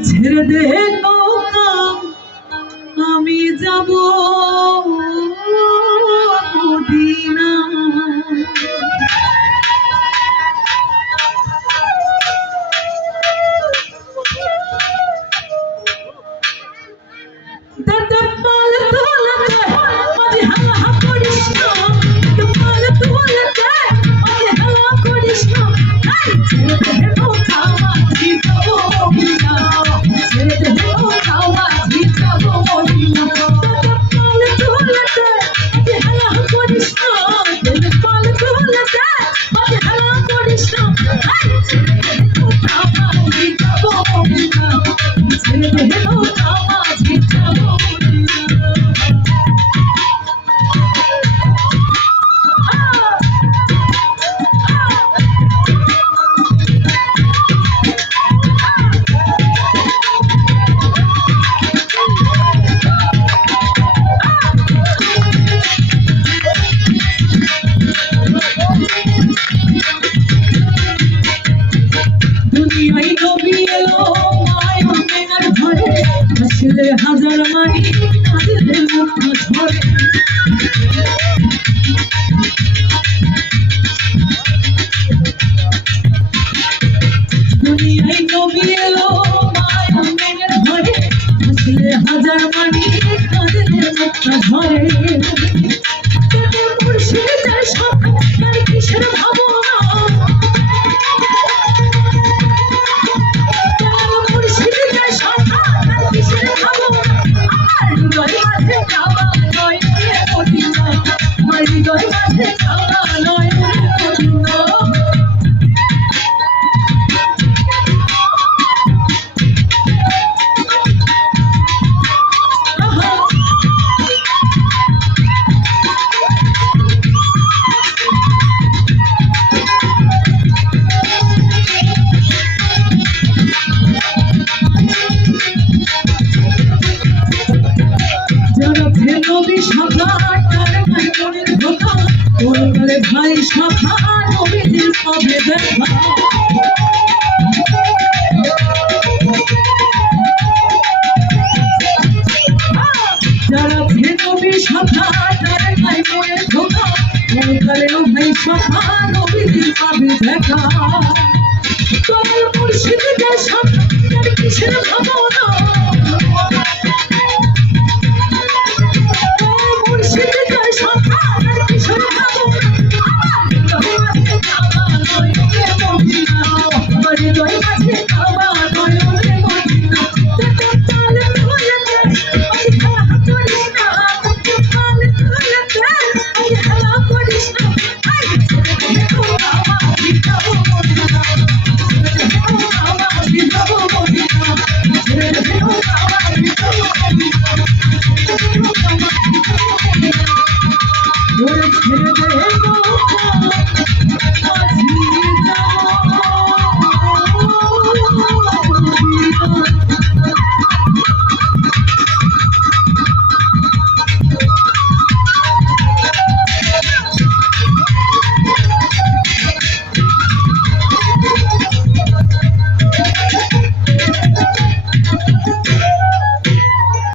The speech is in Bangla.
ছেড়ে দে আমি যাব। ছেড়ে দে আসলে হাজার মানি কাঁদলে মুখ ঝরে। হাজার মানি কাঁদলে মুখ ঝরে। Don't নবী শাখা তার ভাই মনের ধোকা তোর গলে ভাই শাখা নবীজির সবে দেখা? যারা নবী শাখা তার ভাই ধোকা শাখা নবীজির সবে দেখা? শাখা তার কিসের ভাবনা